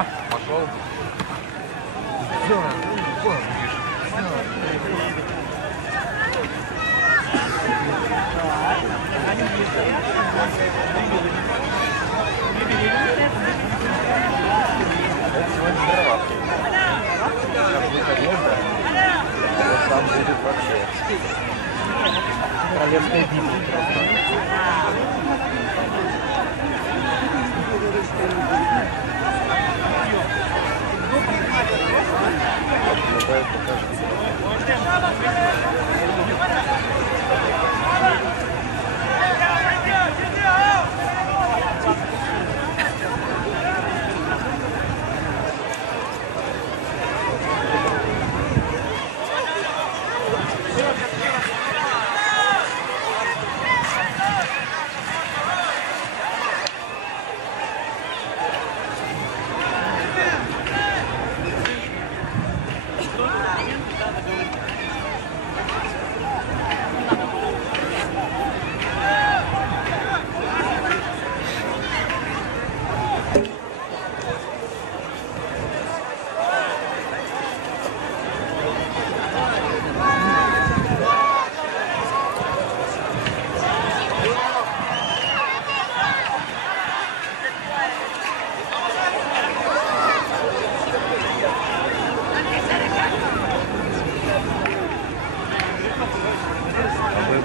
О, пошел. Все, это сегодня здорово. Сейчас будет одежда. Вот там будет вообще королевская битва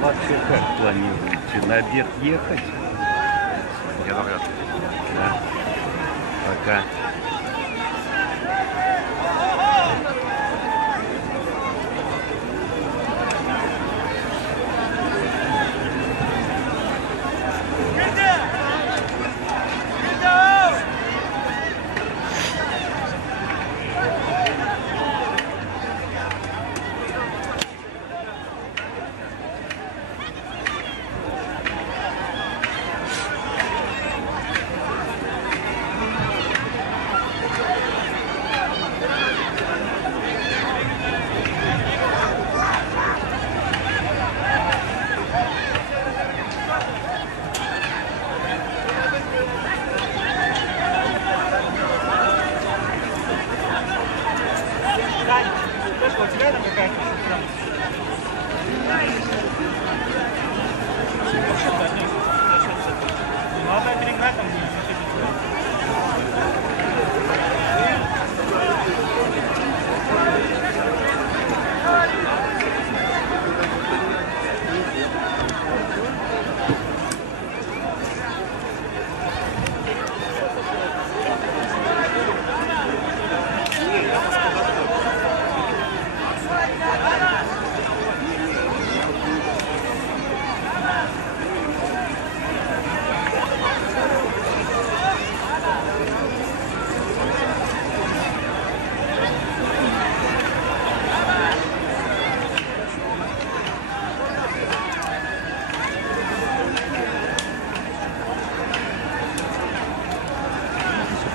Вообще как планируете? На обед ехать? Я навряд ли. Да. Пока.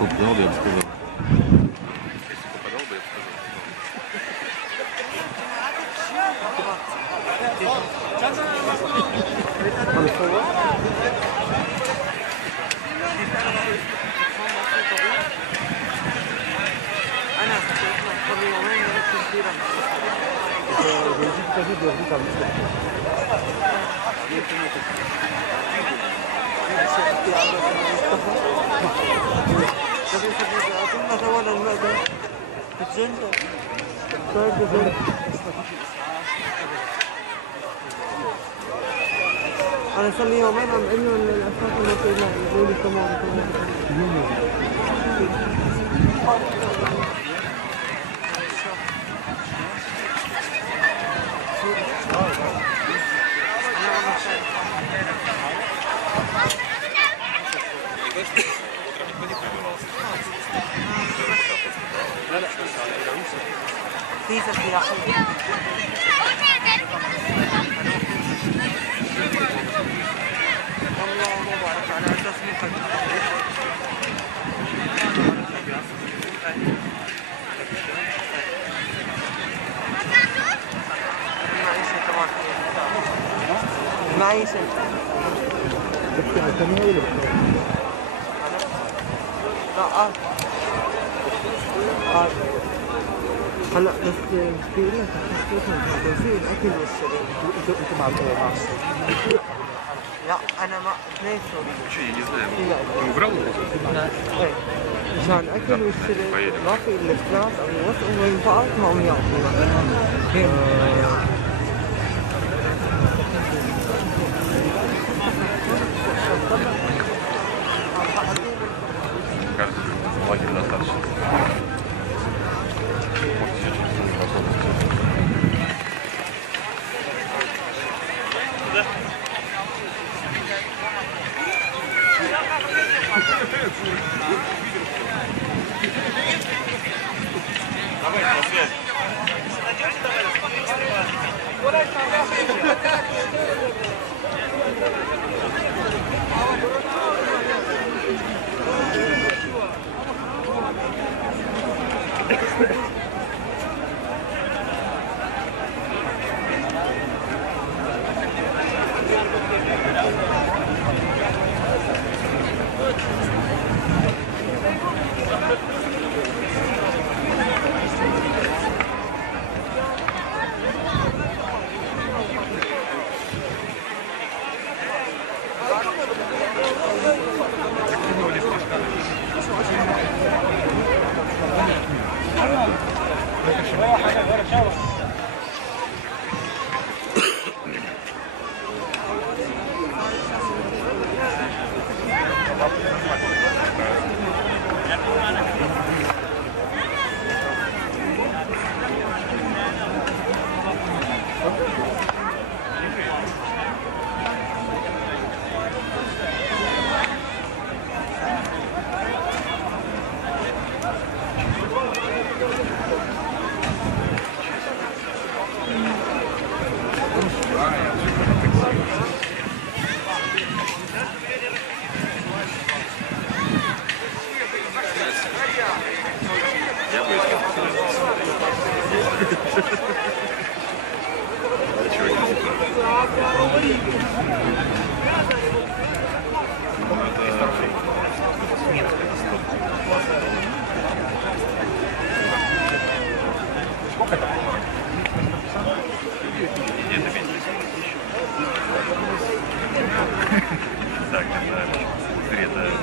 Попадал бы, я бы сказал. Если попадал бы, я бы أنا صار لي يومين عم أقول لهم الأساس إنه لا يقولوا لي تمام فيزا سياحية والله مبارك على تصميمك المعيشة كمان المعيشة لا هلا بس بيقول لك خصوصا البنزين اكل والشرب. انت مع الناس. لا انا مع اثنين سوريين. Что, я не знаю. لا Ты убрал его? ايه مشان اكل والشرب ما في الا كلاس او وسط ومنفعات ما هم يعطونا. Кажется, лагерь достаточно. Может, еще через автобус. Давай, на связь.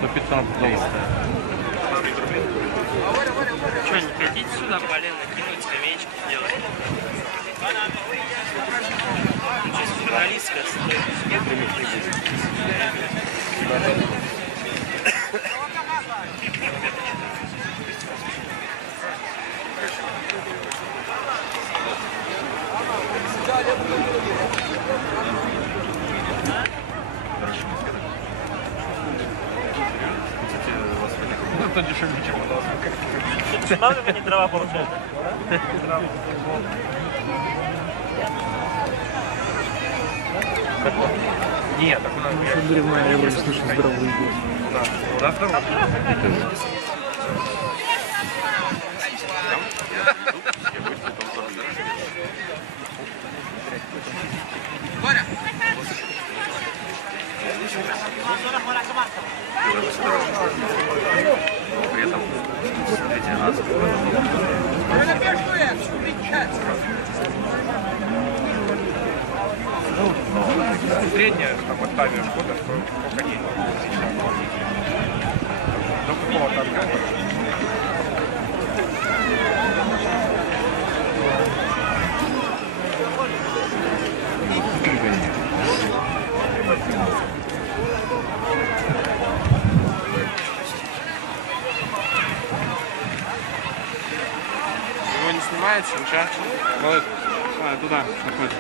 $115. Что, не хотите сюда полено кинуть, скамеечки сделать? Здесь журналистская Это дешевле, чем у нас. Правда, они дрова получают? Нет, так у нас... Андрей, я вроде слышу здоровый голос. У нас здорово. При этом, смотрите, нас Средняя, как вот ставишь, Шкода, сколько ей сейчас. До какого танка? Его не снимается, ничего? Вот, туда, находится.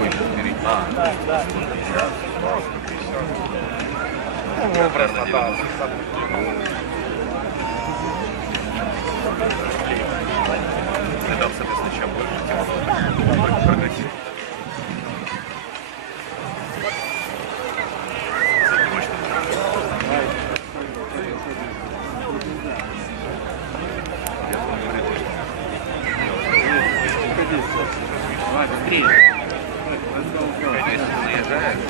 ой, бери. Ну, образно, да. Там, соответственно, чем больше, тем прогрессив. Давай, быстрее. Если ты наезжаешь,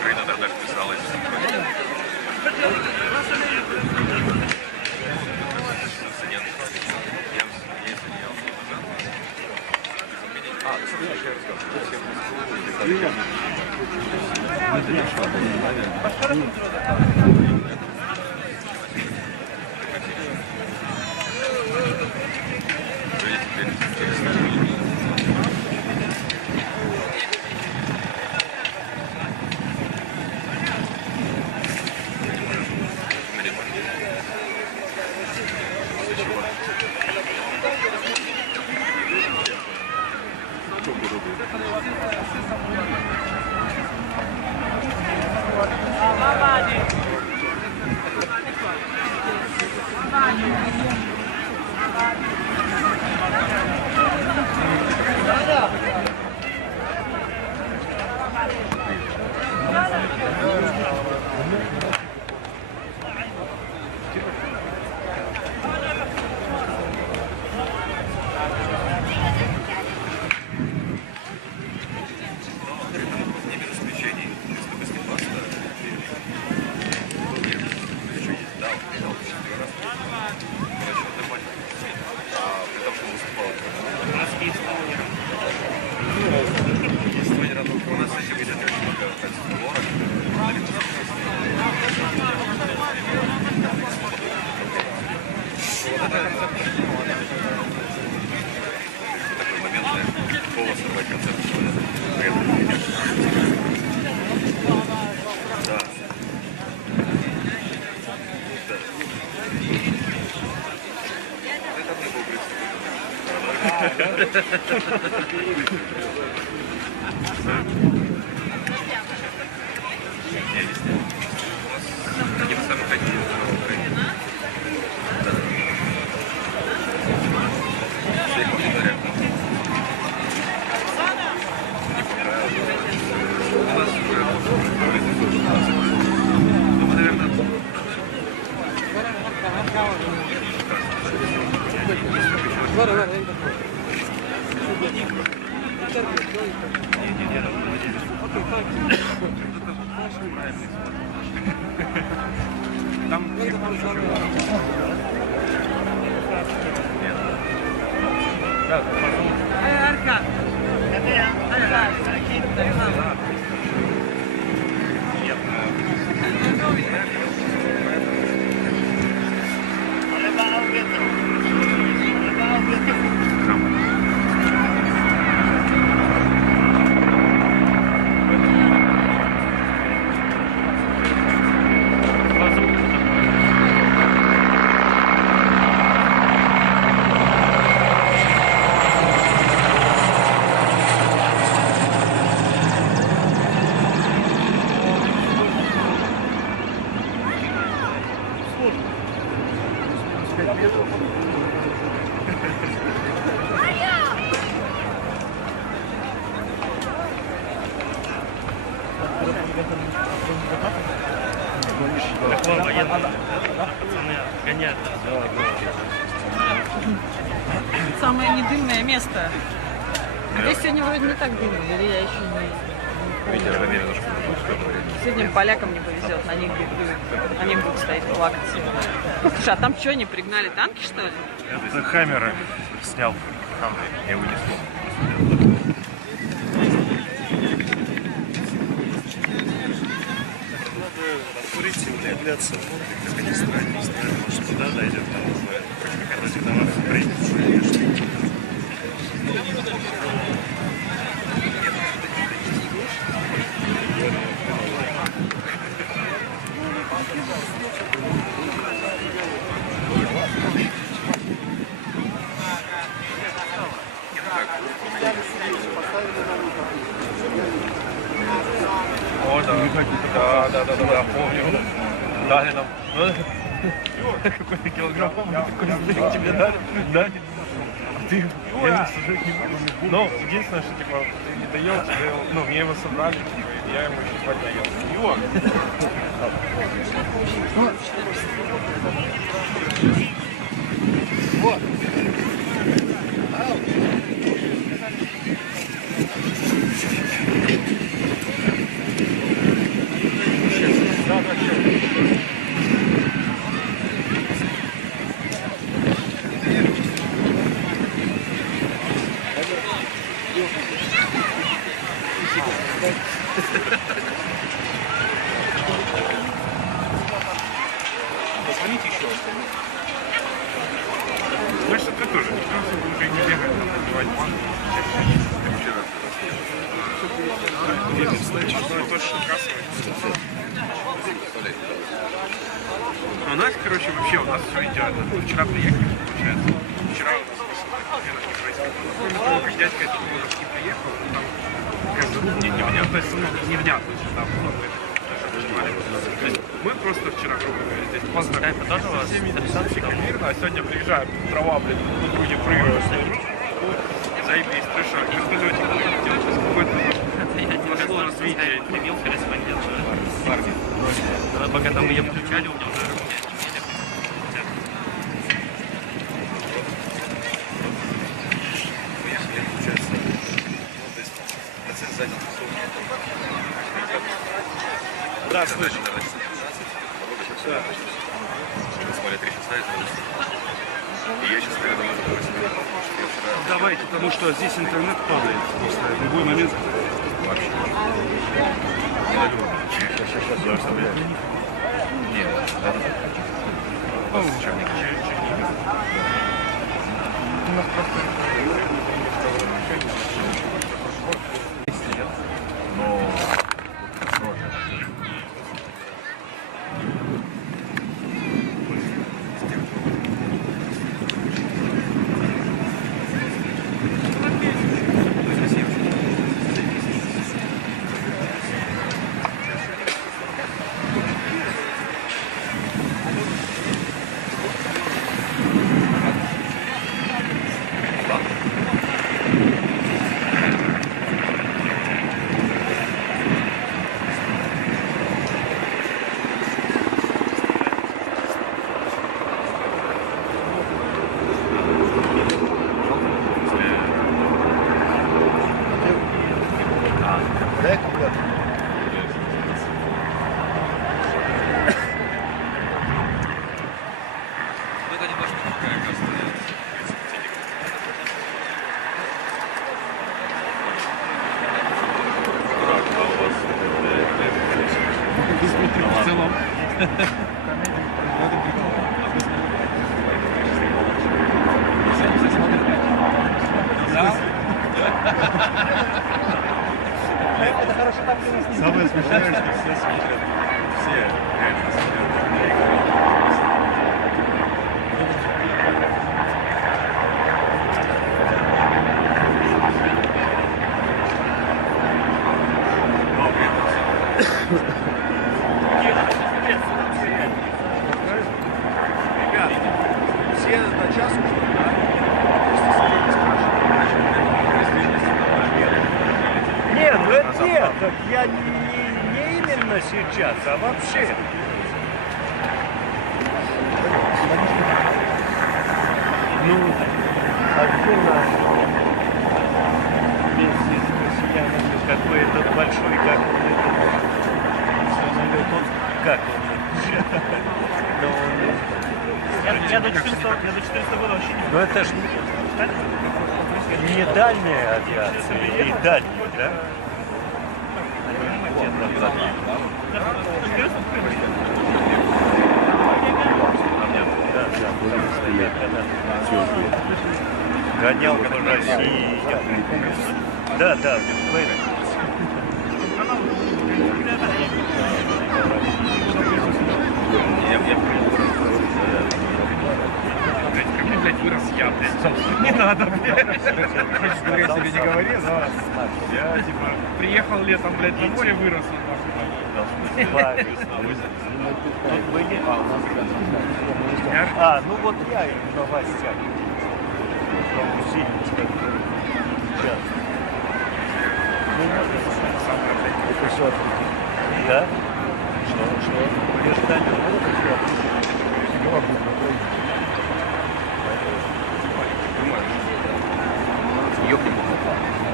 Украина тогда вписалась. Там Самое недымное место. Здесь сегодня вроде не так дымно, или я еще не... Ветер намеренно, что Сегодня полякам не повезет, на них будут стоять плакаться. Слушай, а там что, они пригнали танки, что ли? это Хаммеры снял. я вынесу. Курить и удивляться, как они странно, не знаю, может туда дойдет, там, не знаю, короче, на вас принято. О, да, помню. Дали нам. Какой килограмм? Какой тебе дали? Дали. А ты, я не могу. Ну, единственное, что типа ты не доел, тебе, ну, мне его собрали, типа, и я ему еще 2 дня ел. Позвоните еще остальным. Знаешь, что ты тоже уже не бегает там подбивать банк. Ну, точно кассовый. У нас, короче, вообще у нас все идеально. Мы вчера приехали, получается. Вчера у нас кроме того, как дядька этот не приехал, там какая-то невнятно, то есть невнятно, что там было. То есть мы просто вчера, грубо говоря, здесь поздно со всеми записали мирно, а сегодня приезжаем, трава, блин, на друге прыгают. Заебись, трешак, вертолетик прилетел, сейчас какой-то пошло развитие. Привил корреспондента. Пока там ее включали, у меня уже руки Поехали, получается, ну, то есть, процент занят. Да, слышно. Смотря 3 часа, и я сейчас, наверное, могу говорить себе, что я вчера... Давайте, потому что здесь интернет падает. Просто в любой момент. Вообще. Сейчас. Нет, да. У нас просто... Но... В целом. Самое смешное, что все смотрят. Все реально смотрят. Ребята, все на час уже, да? Просто сидели, спрашивали, Нет, ну это нет, так я не именно сейчас, а вообще. Ну, отдельно вместе с россиянами какой-то большой, как он это, самолет, он, как он, но он, Я до 400 года вообще не. ну это ж не дальняя авиация, и дальняя, да? Гонял по России. Да, да, Блядь, вырос я, блядь. Не надо, блядь. Хочешь, говоря, себе не говори, но я, типа, приехал летом, блядь, на море, вырос. Тут были, ну вот я и в новостях. Там усилить как-то сейчас. Это все открыто. Да? Что? Вертолет. Это все открыто.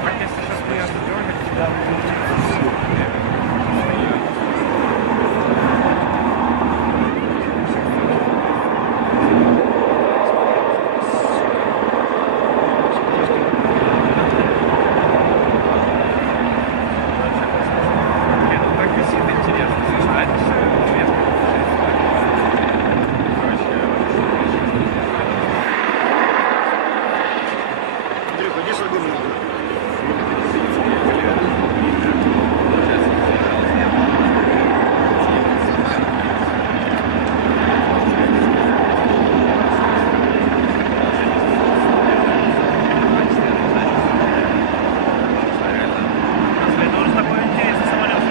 Так, если сейчас меня задергать, так висит интересно. А это все ветка. Это уже такой интересный самолет.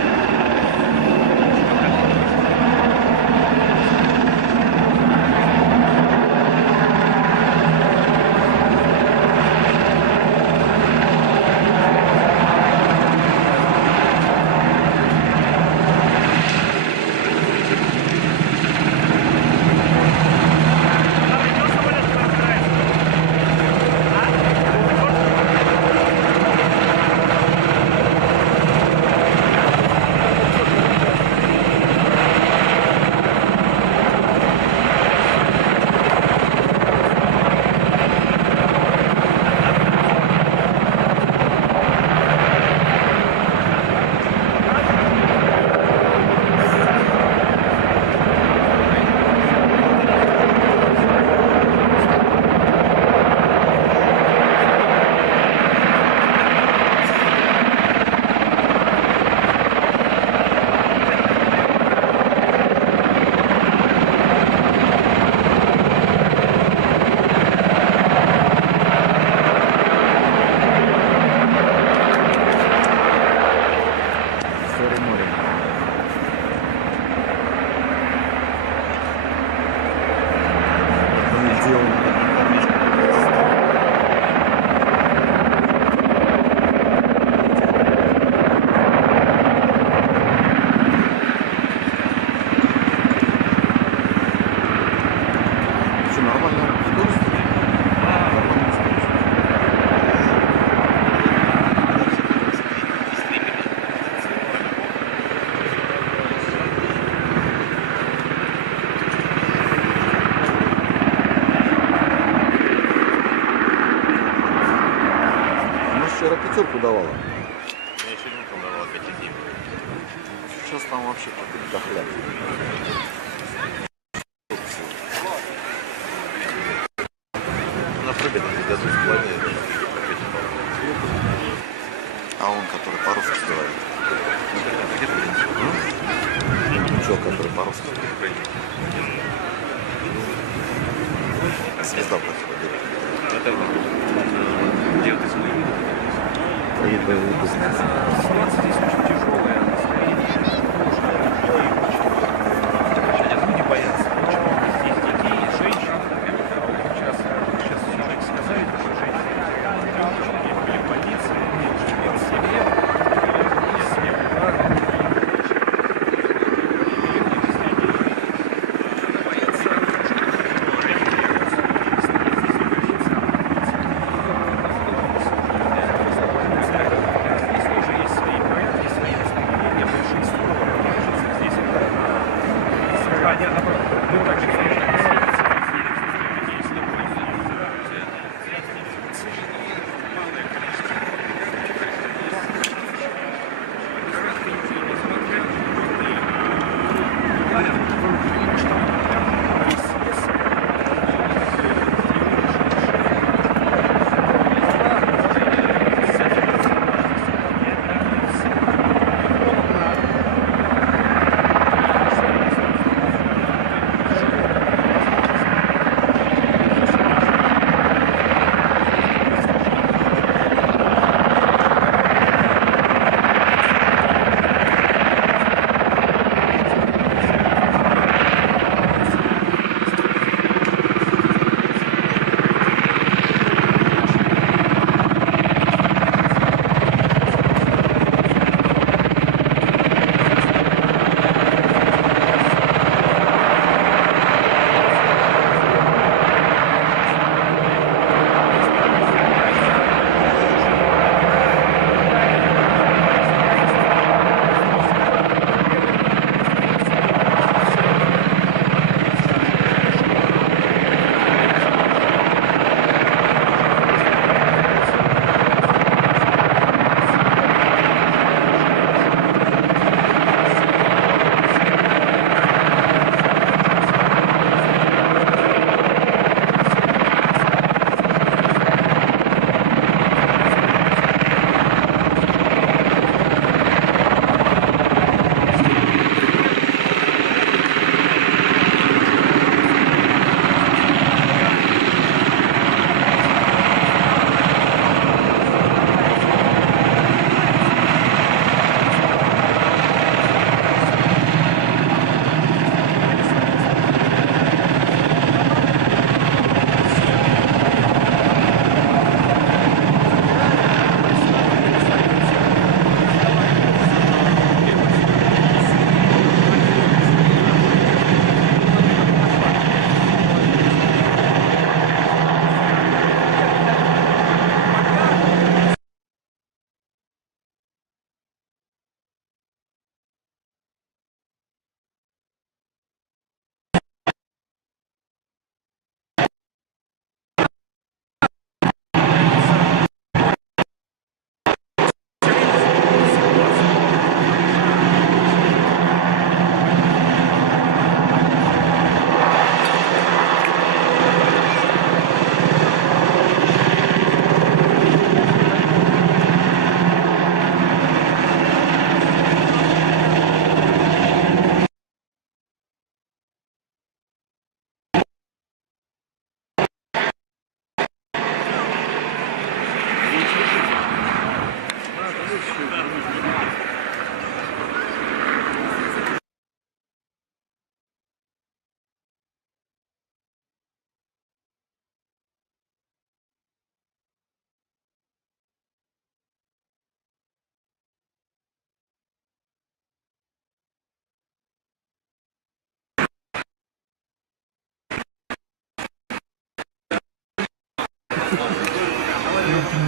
Вчера пятерку давала. Я еще не давал 5 дней. сейчас там вообще дохляк. Напрыгать не дадут склоняют. А он, который по-русски говорит. Что, который по-русски говорит? Звезда проходит. Где ты свой? Ситуация здесь очень тяжелая, настроение тоже. Люди боятся. Здесь детей, женщин. Сейчас человек сказали, что женщины были в больнице, в семье,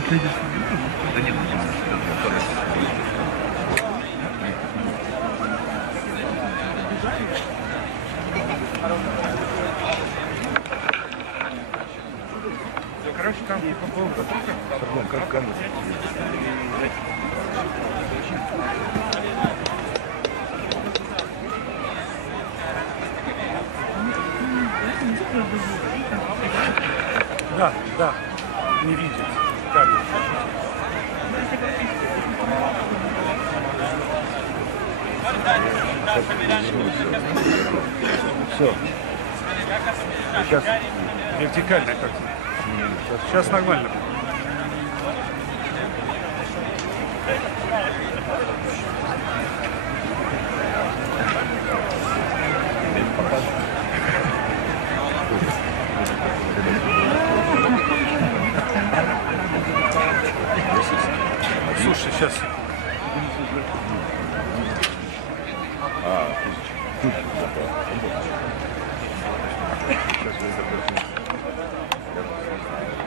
Да нет, короче, там по поводу как камера. Все. Сейчас вертикально как-то. Сейчас нормально. Слушай, сейчас.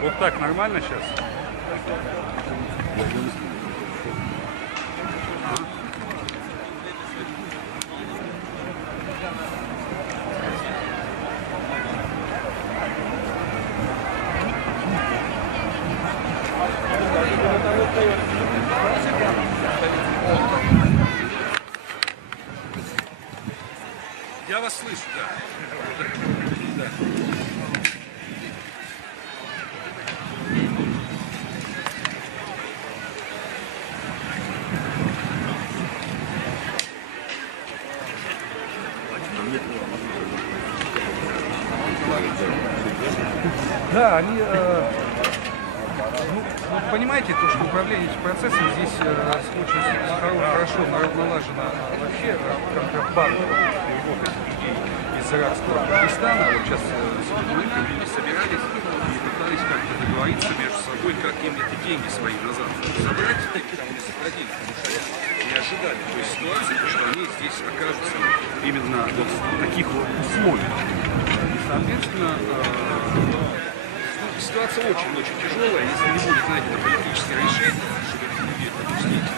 Вот так нормально сейчас? Я вас слышу, да. Да, они, понимаете, то, что управление этим процессом здесь очень хорошо налажено вообще контрабанда этих людей из иракского Курдистана. Вот сейчас сегодня люди собирались и пытались как-то договориться между собой, как им эти деньги свои назад забрать, там не сохранили, потому что не ожидали той ситуации, что они здесь окажутся именно вот в таких вот условиях. И, соответственно, ситуация очень-очень тяжелая. Если не будет найдено политическое решение, чтобы этих людей допустить,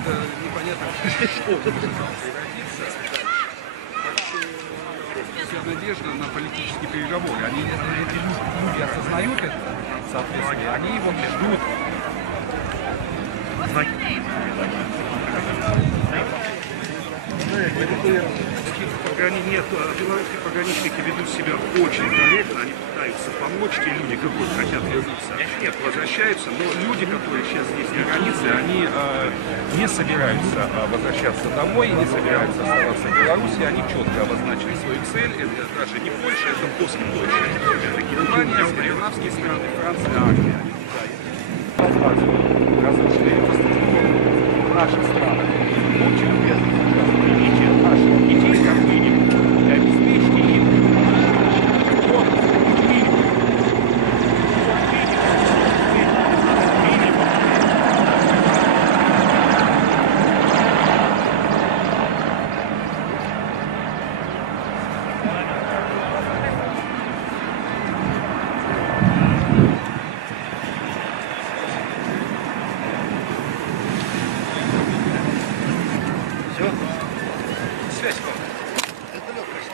это непонятно, что может превратиться дальше. Так что вся надежда на политические переговоры. Эти люди осознают это, соответственно, они вот ждут. Белорусские пограничники ведут себя очень корректно, они пытаются помочь, те люди, которые хотят вернуться, нет, возвращаются, но люди, которые сейчас здесь на границе, они не собираются возвращаться домой, не собираются оставаться в Беларуси, они четко обозначили свою цель, это даже не Польша, это после Польши, это Германия, скандинавские страны, Франция, Англия, разрушили инфраструктуру в наших странах. Очень любезно сейчас примите наших детей как минимум и обеспечьте им вот минимум. Связь вам. Это легкость.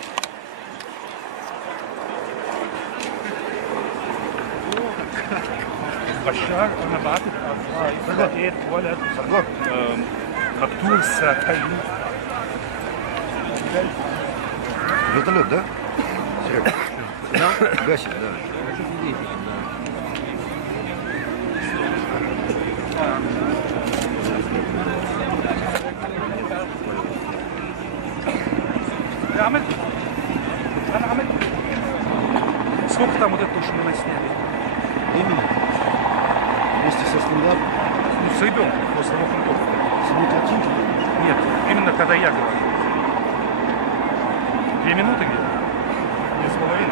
بشار انا بعتت فتاة ولد مقتول ساعتين. Вертолет, да? Серега? Да? Гасит, да. Сколько там вот это, что мы насняли? Именно. Вместе со стендапом. Ну, с ребенком, после того, С картинки? Нет, именно когда я говорю. 2 минуты где-то? 2,5.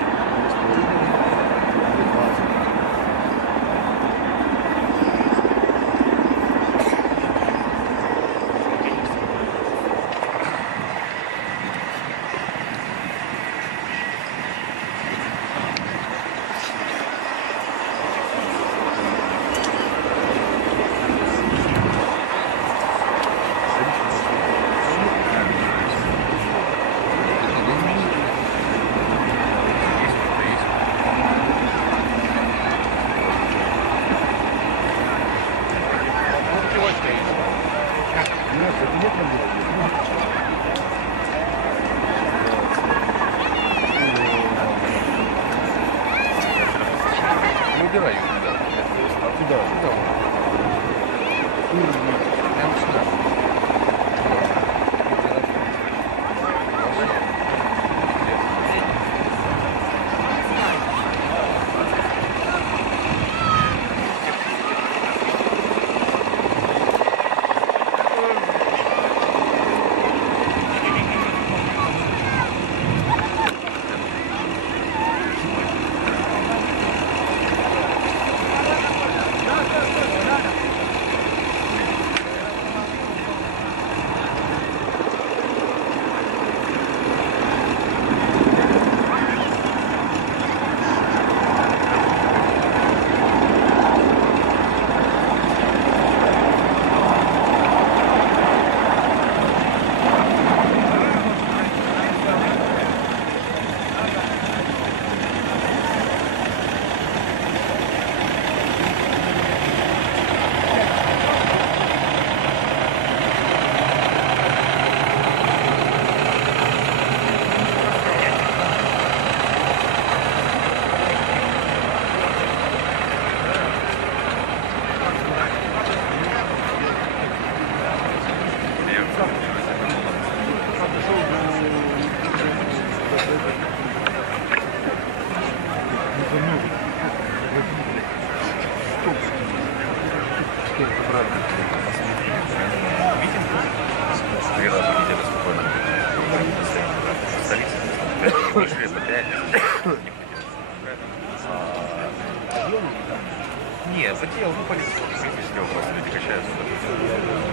Затеял, ну, политику, технический вопрос, люди качаются. То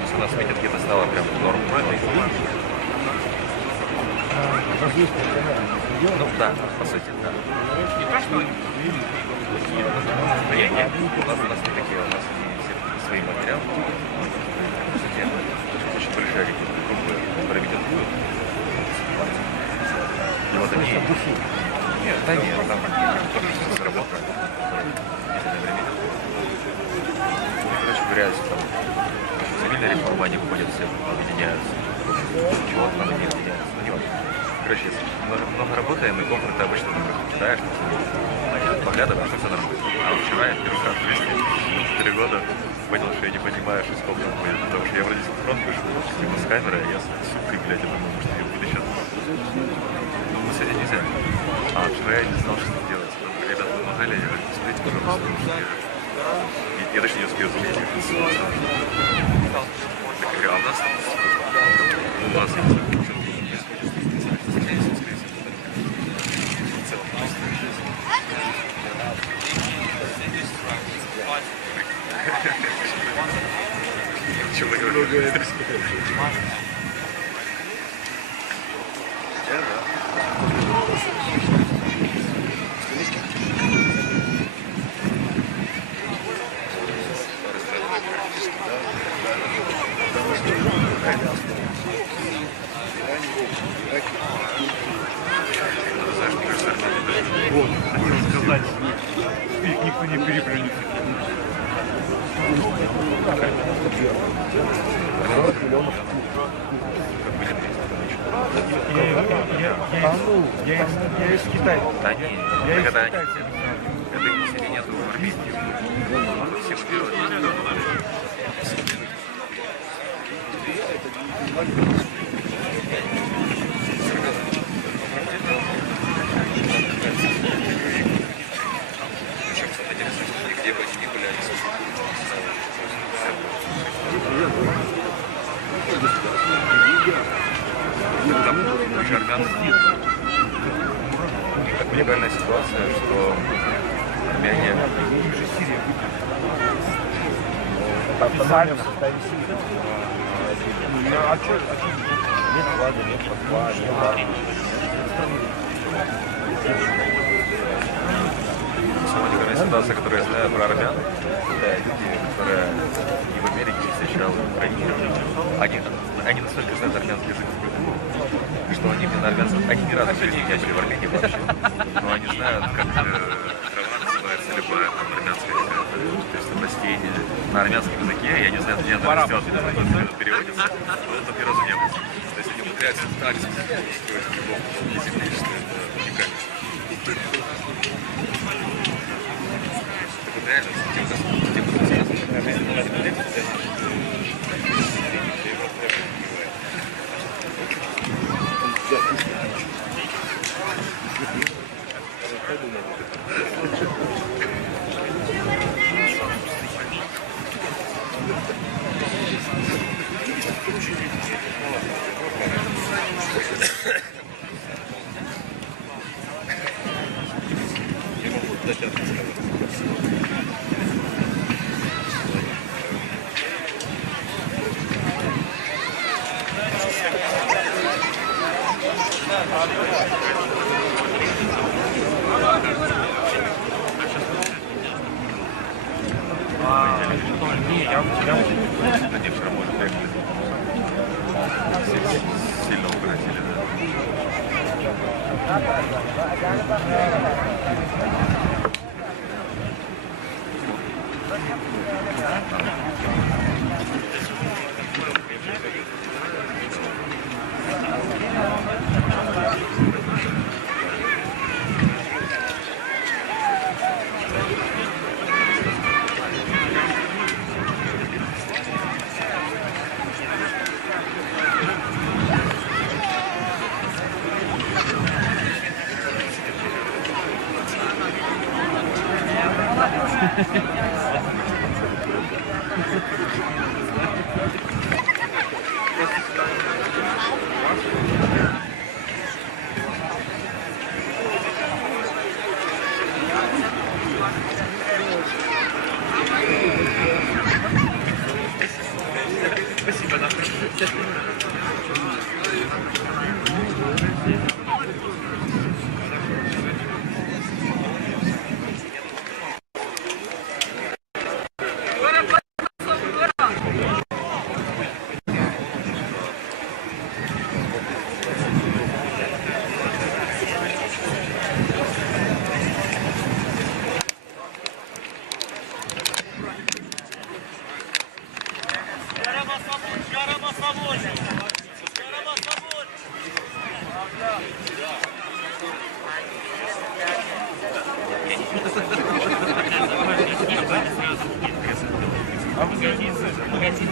есть у нас видят, где-то стало прям нормально. Ну да, по сути, да. Не то, что они Нет, у нас не такие, у нас все свои материалы. По сути, очень большая какие-то группы проведет будет. И вот они... Нет, да нет, там тоже что-то работа. Короче говоря, там земельная реформа, они выходят, все объединяются. Чего-то там они объединяются. Ну, не важно. Короче, если много работаем, и комфорты обычно там читаешь, поглядываешь, что все нормально. А вот вчера я первый раз в жизни 4 года понял, что я не понимаю, что сколько он будет. Потому что я вроде с фронт вышел, с камеры, а я с суткой, блядь, я думал, что я буду сейчас. Ну, сегодня нельзя. А вчера я не знал, что делать. Ребята помогали, я говорю, смотрите, пожалуйста, потому что я даже не успел заметить. Так я говорю, а у нас у нас Чем я говорю? Вот, хотел сказать, их никто не переплюнет. Я из Китая. Да не, Я из когда Китая. это их населения нету в Армении. Все делают. Причем самое интересное, что нигде бы они не гуляли. Там куча армян. Так уникальная ситуация, что армяне... Официально в составе Сирии. А что? Нет флага, нет посла, нет армии. Самая уникальная ситуация, которую я знаю про армян, это люди, которые и в Америке встречал, и в Украине. Они настолько знают армянский язык, что они мне на армянском... Они ни разу в жизни не были в Армении вообще. Но они знают, как трава называется, любая там армянская река. То есть растение на армянском языке, я не знаю, где она растет, это переводится, но это ни разу не было. То есть они умудряются так строить любовь на земле, что это уникально. Так вот реально, они все равно приехали. Сильно укоротили,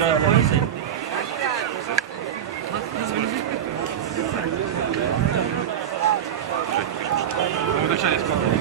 Мы вначале сказали.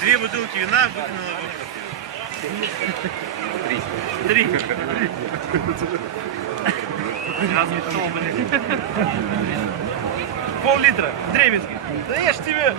Две бутылки вина выкинула в Три. Пол-литра. Дребезги. Да я ж тебе.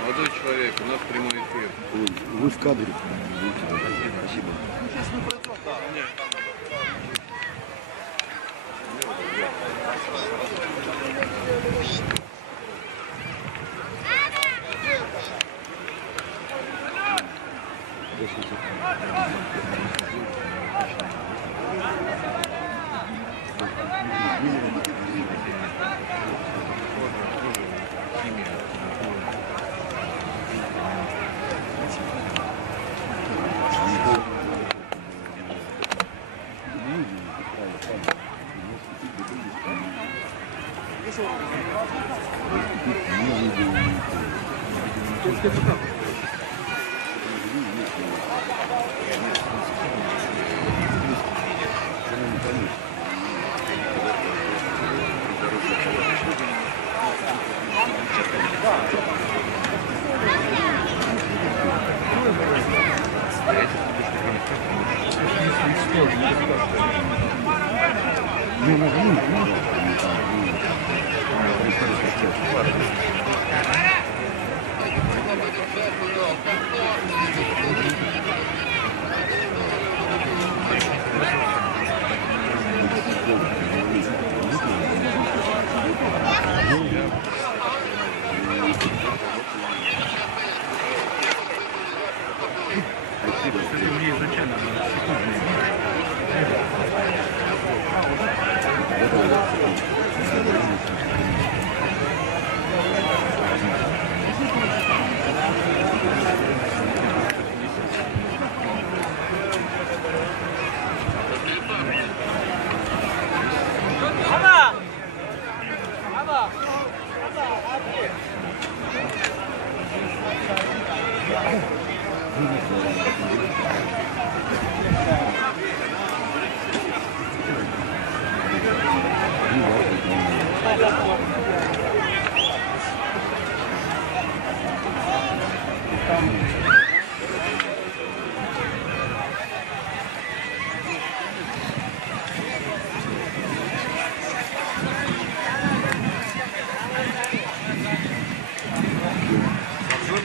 Молодой человек, у нас прямой эфир. Вы в кадре. Спасибо.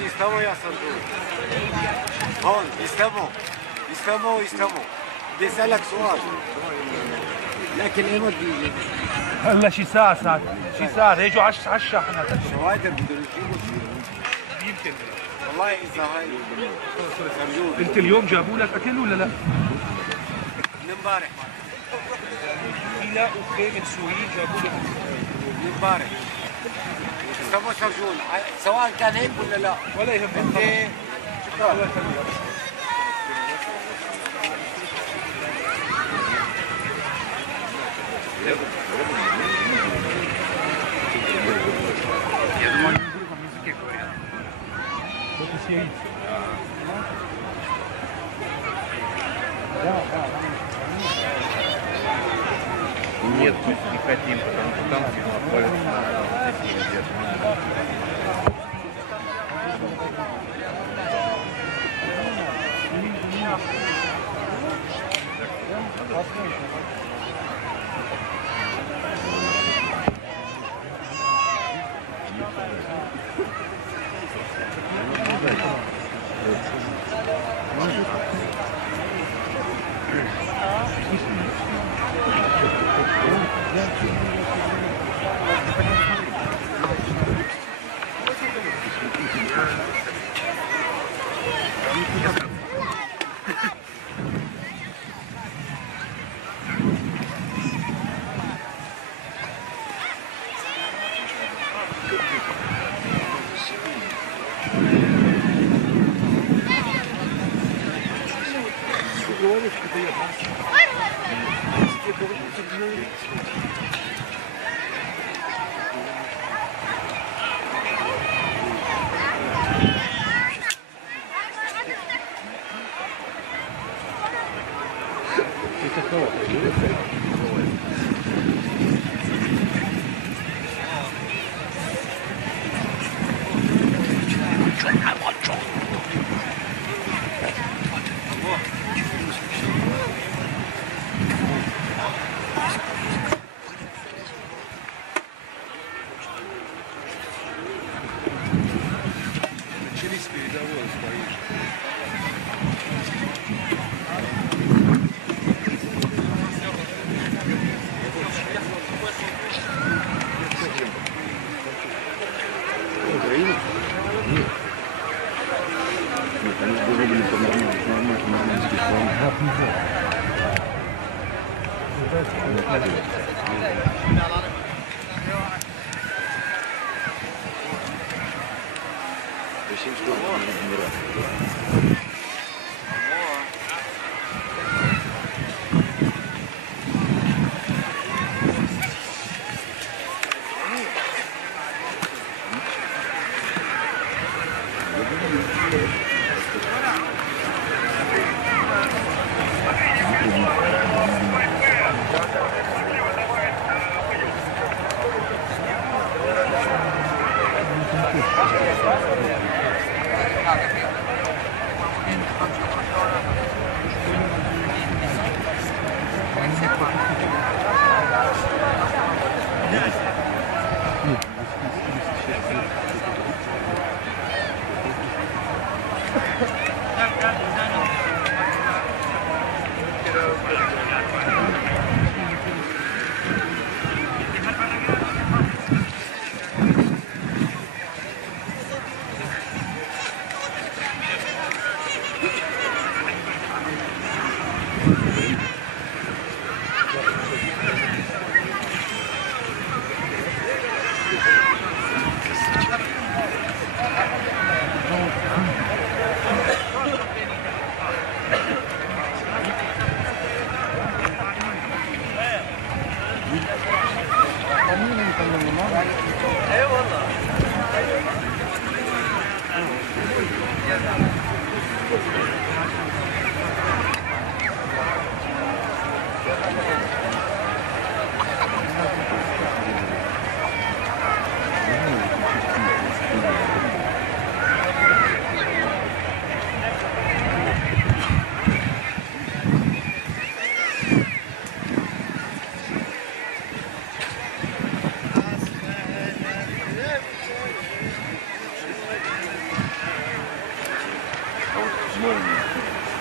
İslam'ı yaslandı. هون يسلموا يسلموا يسلموا بدي اسالك سؤال لكن ايه ما بدي هلا شي ساعة يجوا 10 شحنة شوايدر بدهم يجيبوا يمكن والله اذا هاي فرجوني انت اليوم جابوا لك اكل ولا لا؟ من امبارح في لا وخيمة سوريين جابوا لك من امبارح يسلموا سرجون سواء كان هيك ولا لا ولا يهمك انت شكرا Я думаю, они на другом языке говорят. Это сирийцы. Нет, мы не хотим, потому что там находятся здесь не где-то.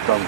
там.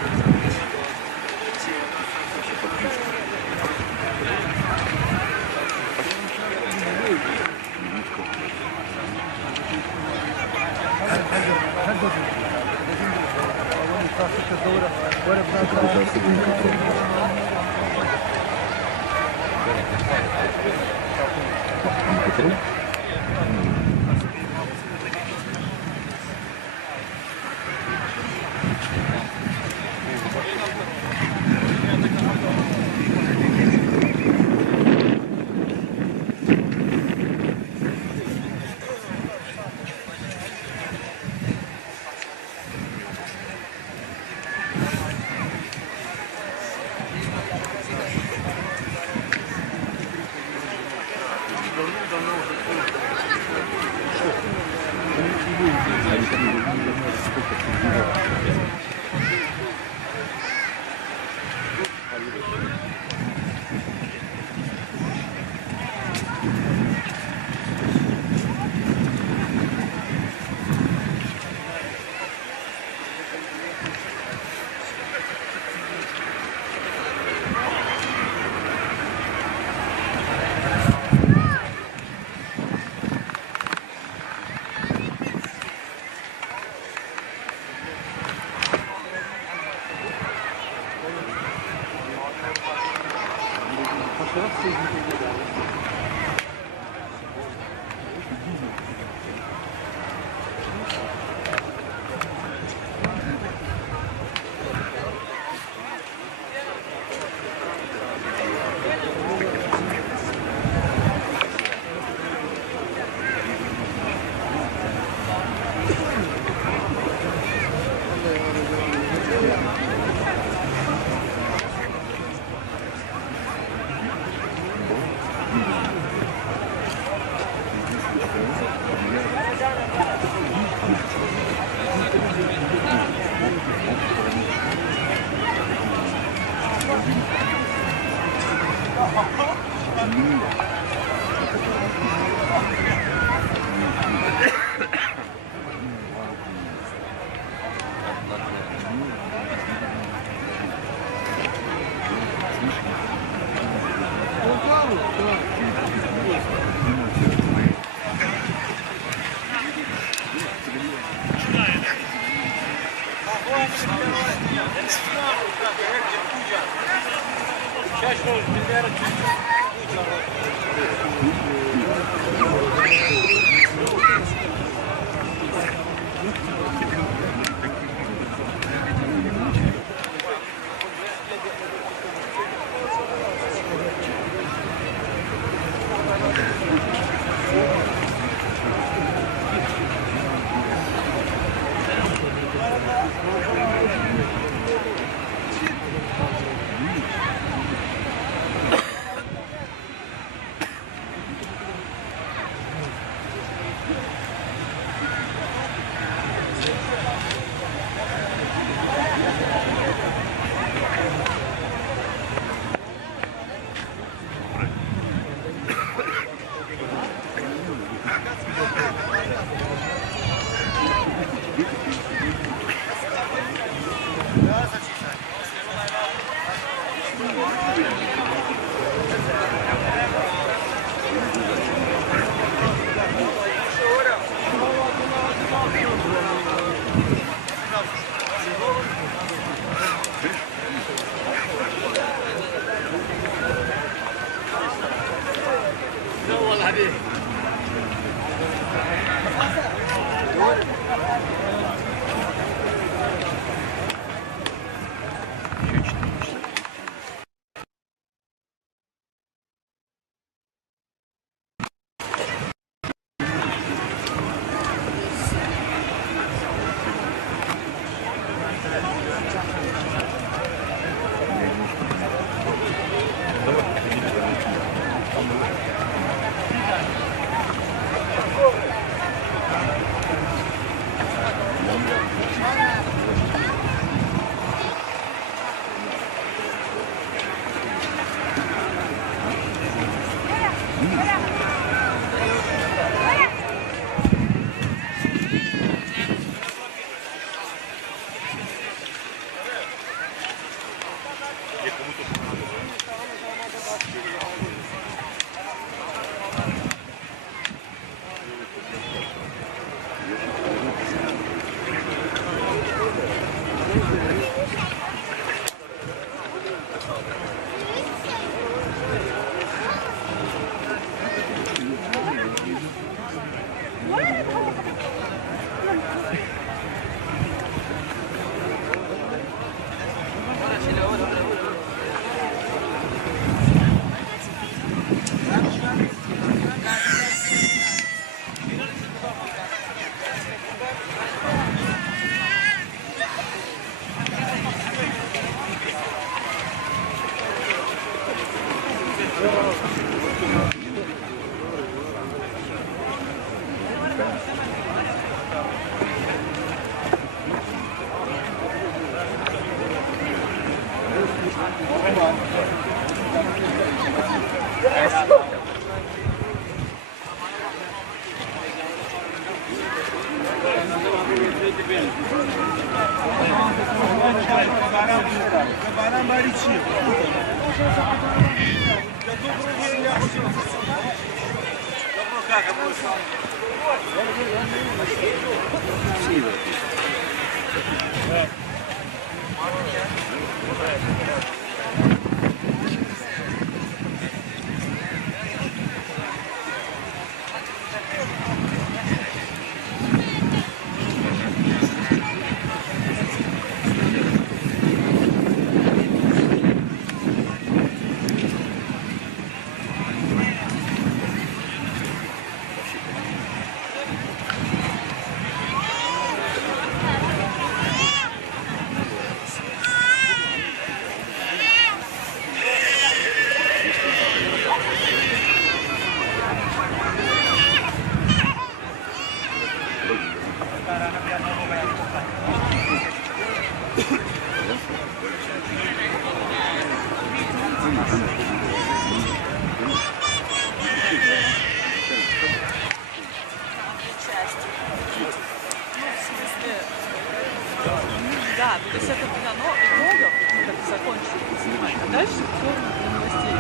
Да, то есть это для итогов, как закончили снимать, а дальше все для новостей.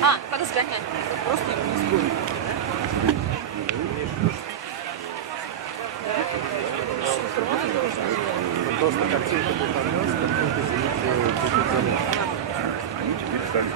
А, как сгонять? Просто не сгонить. Просто картинка будет одна, с картинкой зрителя будет другая. Они теперь стали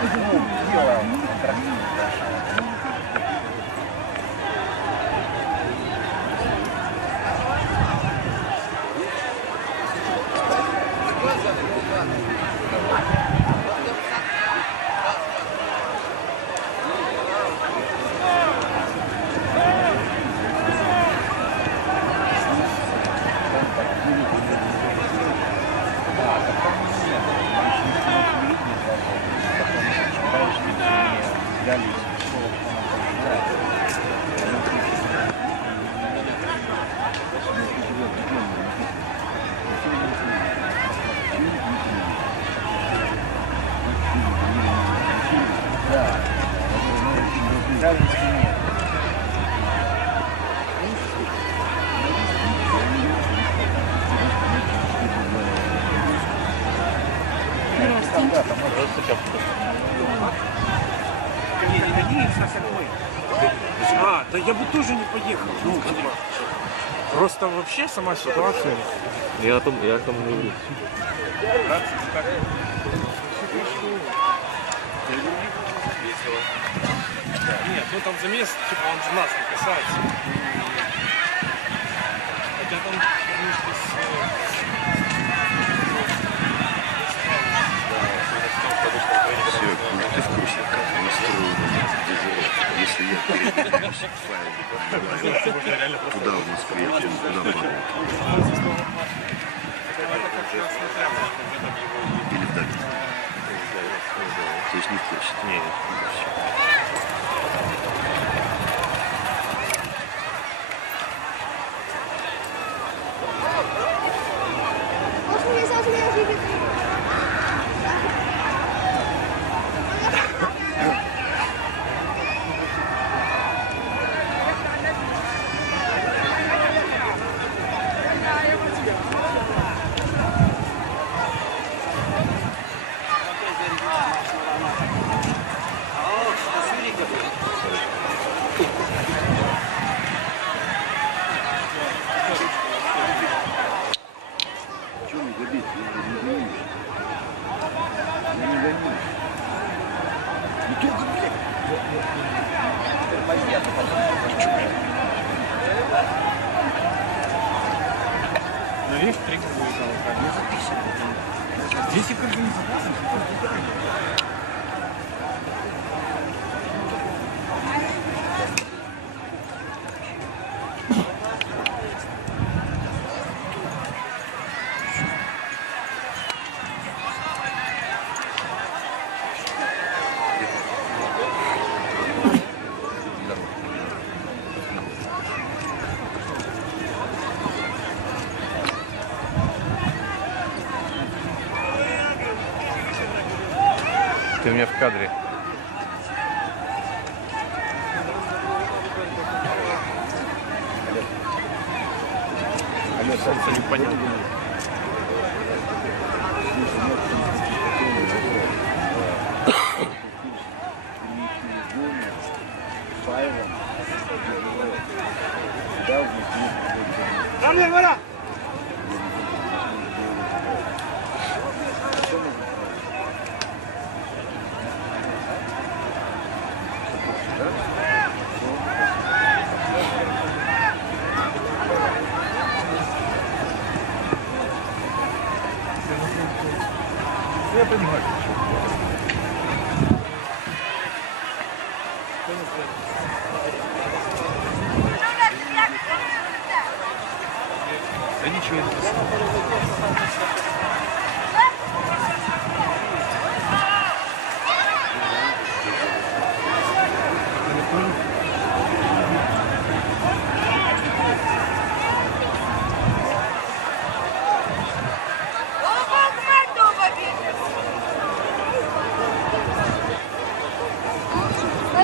Дело Антарктида большая. А, да я бы тоже не поехал. Ну, как бы. Просто вообще сама ситуация. Я там не люблю. Нет, ну там замес, типа он же нас не касается. Хотя там немножко Все, ну ты в курсе, как настроено дозировка. Если я передаю файл, куда в Москве, куда падает? Или в Давид? То есть не в курсе? Нет, не в курсе. Чего не добить? Я не гонюсь. Я не гонюсь. Не только, блядь. Но видишь, трик будет записан. Если как бы не запасан, Ты у меня в кадре. алло, солнце не понял. Я понимаю. Да ничего не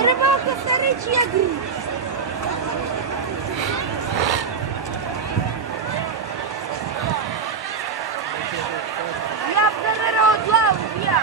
Рыбалка вторые игры. Я народ лаву, я.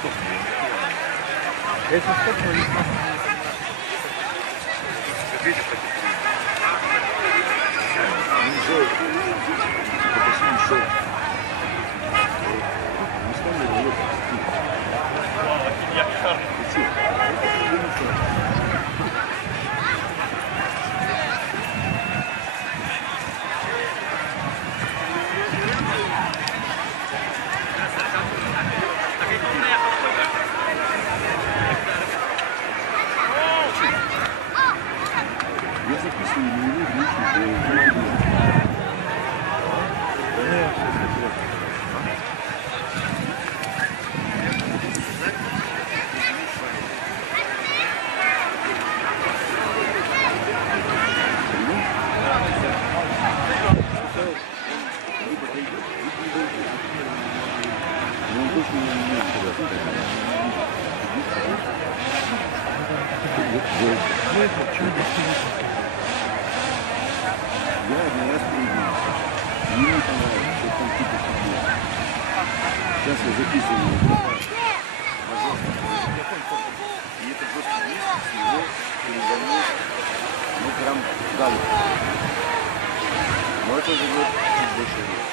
стопнули, я не понимаю. Если стопнули, не смогу. Видите, как Я записываю на него в личный. Но он точно не умеет Я один раз прыгнул. Мне не понравилось, что там типа сидел. Сейчас я записываю. Пожалуйста. И это просто место с него передо мной. Ну прям дальше. Но это живет чуть больше лет.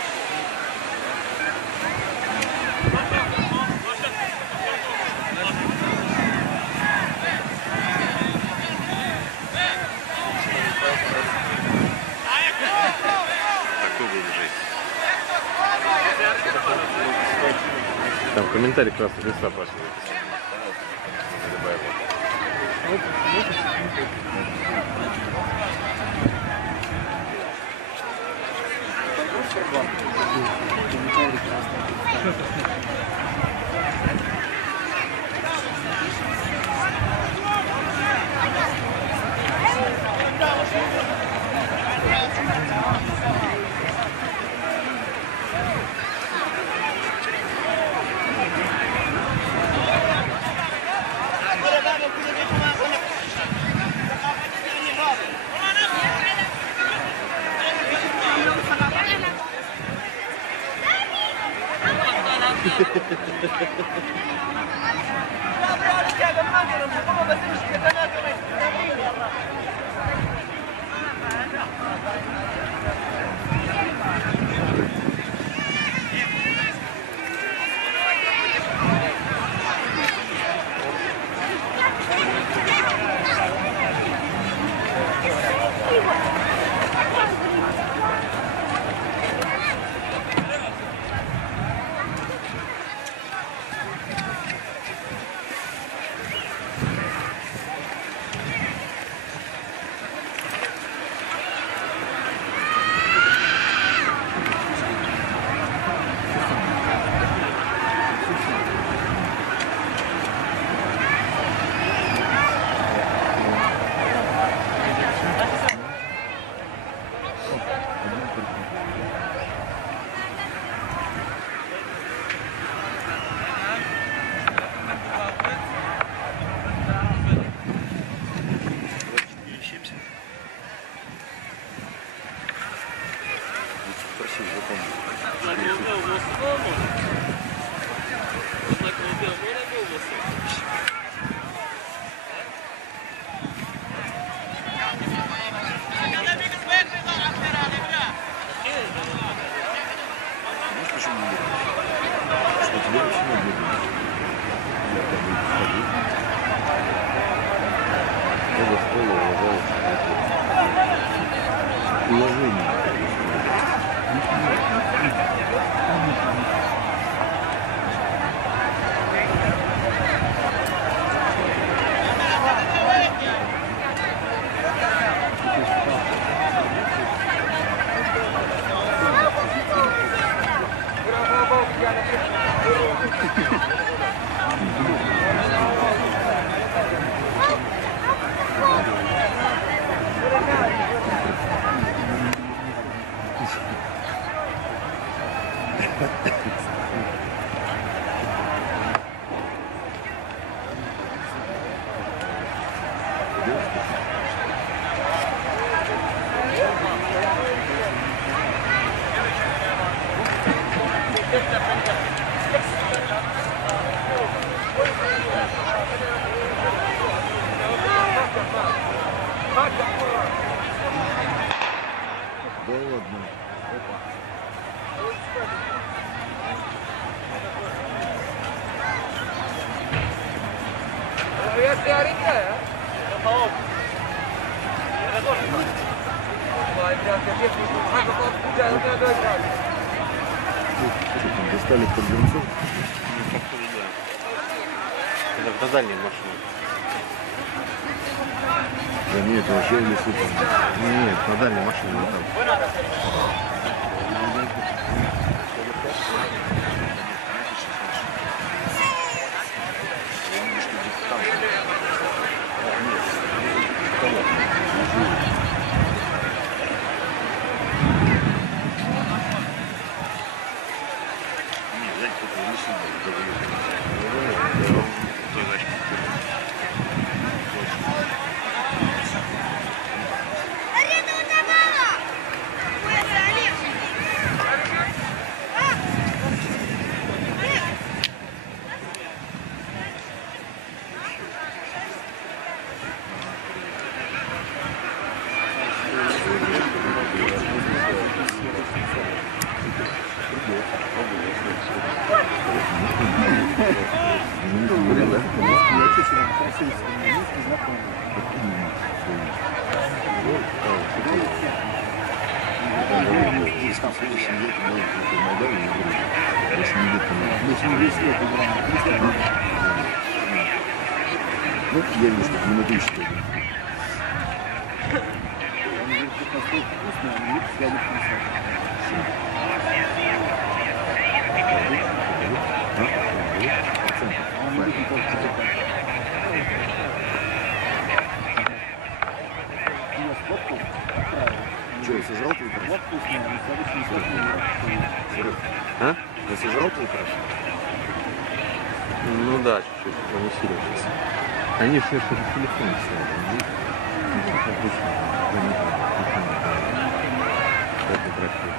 такой был жесть. Там комментарий красного листа пошли. Что там, достали подгонцов? Походу, да. Это на дальней машине. Да нет, вообще в лесу там. Нет, на дальней машине вот там. Ну, я вижу, что не надо, что ли. Что, я сожрал твой краш? А? Я сожрал твой краш? Ну да, чуть-чуть, но не сильно сейчас. Они все что-то в телефоне сняли. Это красиво.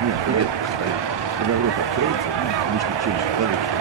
Нет, когда рот откроется, лишний челюсть положится.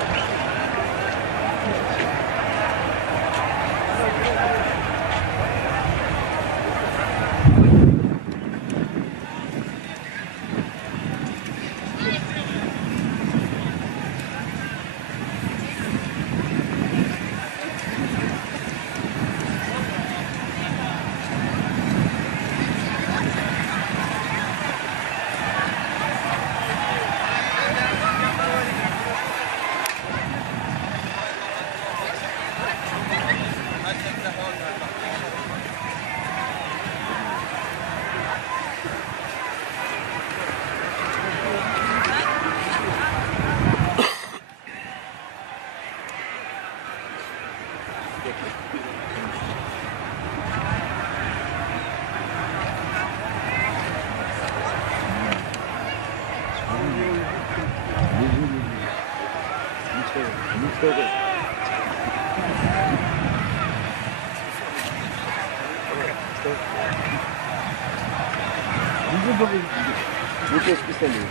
Вот я специалист.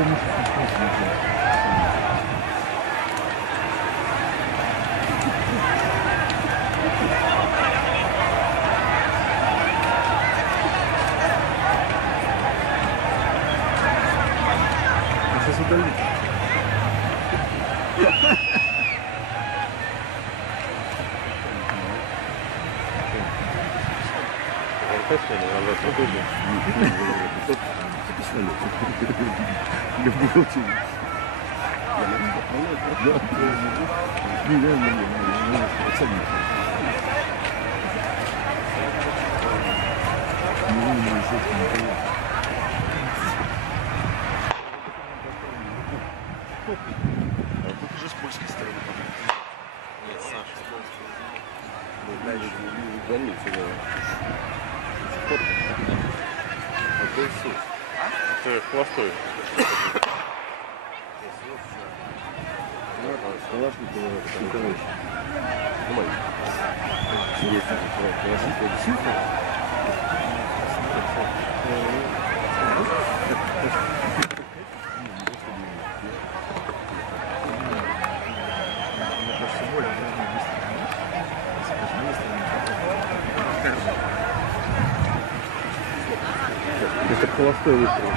Сейчас удалить. Тут уже с польской стороны. Нет, Саша. Это хвостой. Это холостой выстрел.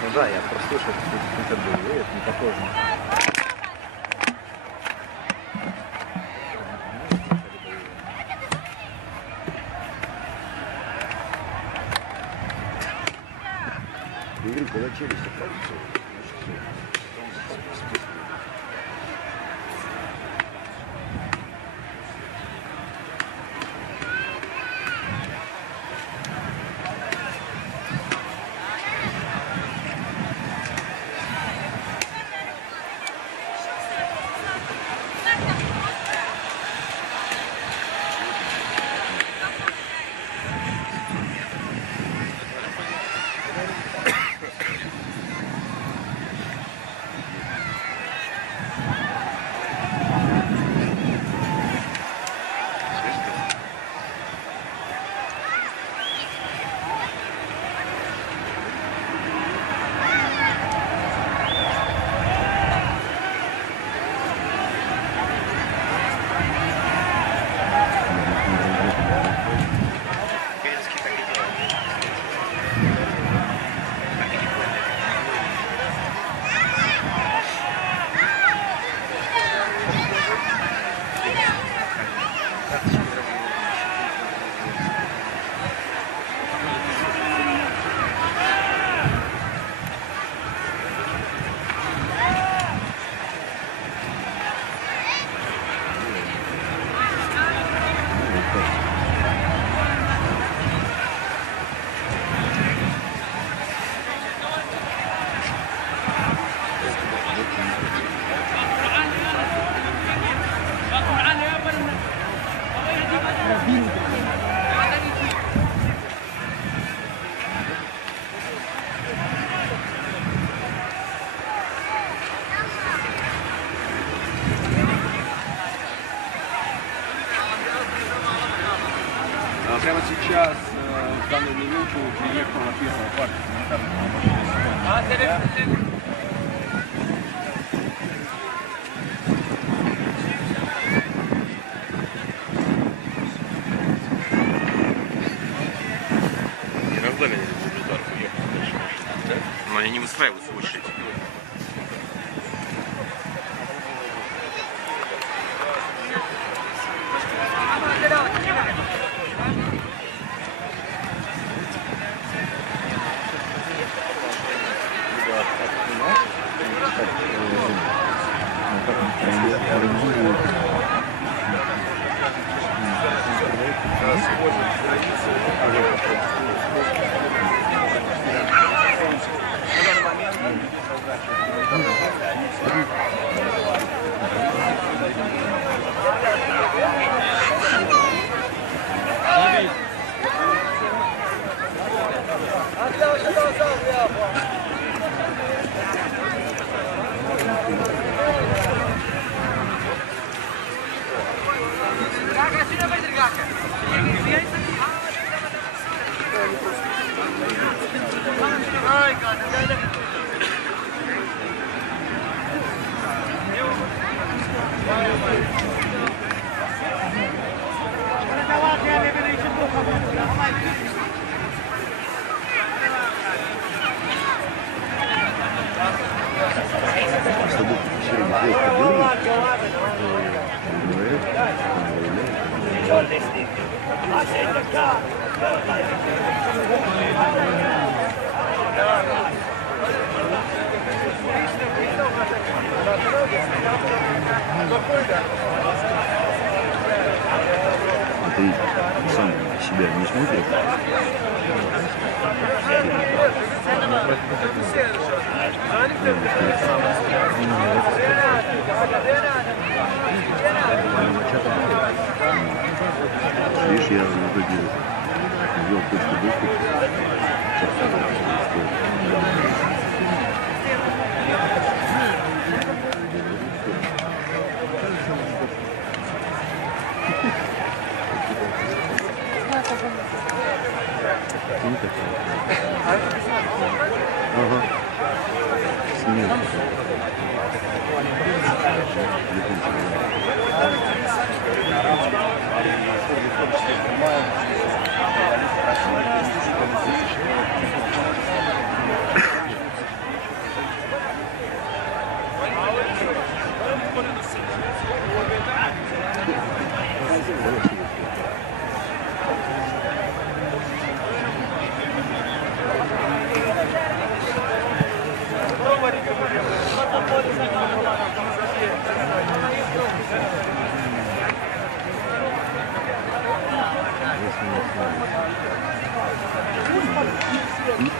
Ну да, я прослушал интервью, это не похоже. Игорь, когда челюсть оправится, Прямо сейчас, в данную минуту, приехала первая партия гуманитарной помощи. Иногда меня удар уехал дальше. Да? Но они не выстраиваются в очередь. А ты сам себя не смотришь? Видишь, я в итоге ввел точку доступа. Ага. Сними.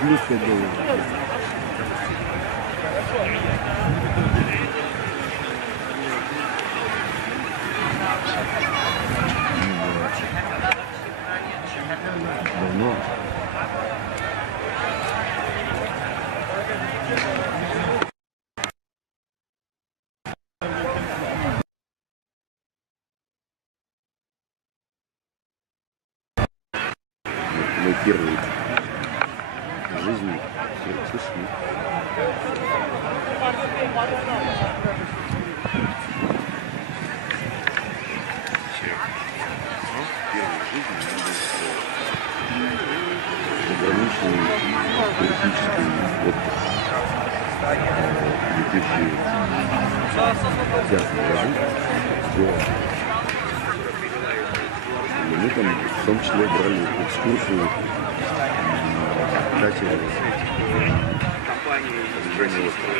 Плюс 5 долларов. Давно. Мой первый в жизни слышно. Первый в жизни ограниченный туристический отдых. 2005 году сделал. И мы там в том числе брали экскурсию катере движение острова.